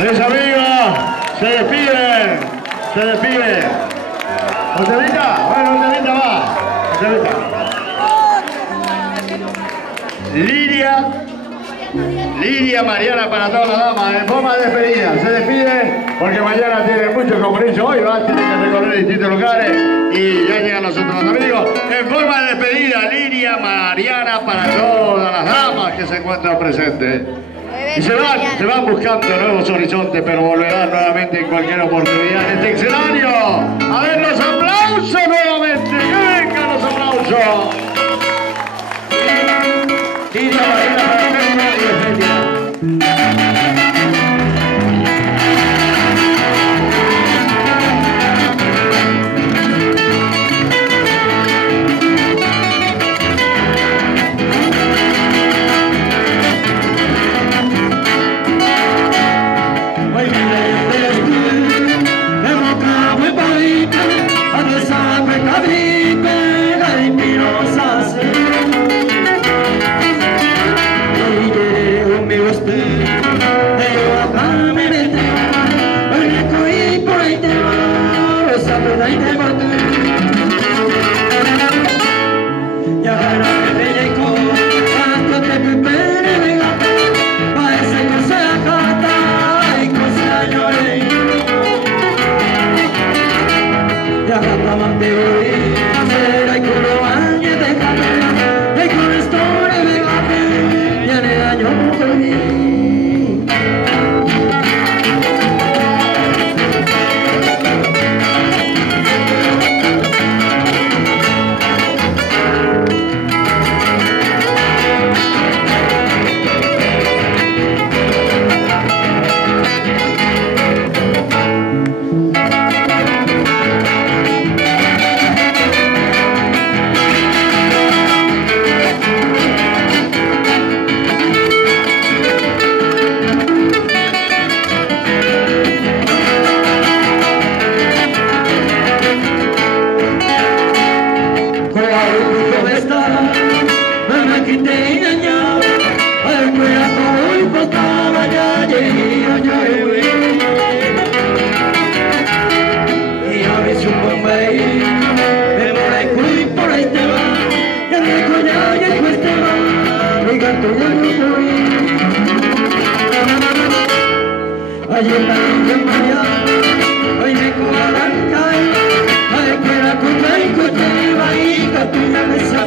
Mis amigos, se despiden, se despiden. ¿Otevita? Bueno, Otevita va. Otevita. Lidia Mariana para todas las damas, en forma de despedida. Se despide porque mañana tiene mucho compromiso. Hoy va, tiene que recorrer distintos lugares y ya llegan los otros amigos. En forma de despedida, Lidia Mariana para todas las damas que se encuentran presentes. Y se van buscando nuevos horizontes, pero volverán nuevamente en cualquier oportunidad en este escenario. A ver los aplausos nuevamente, que vengan los aplausos. Lidia Mariana para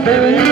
Baby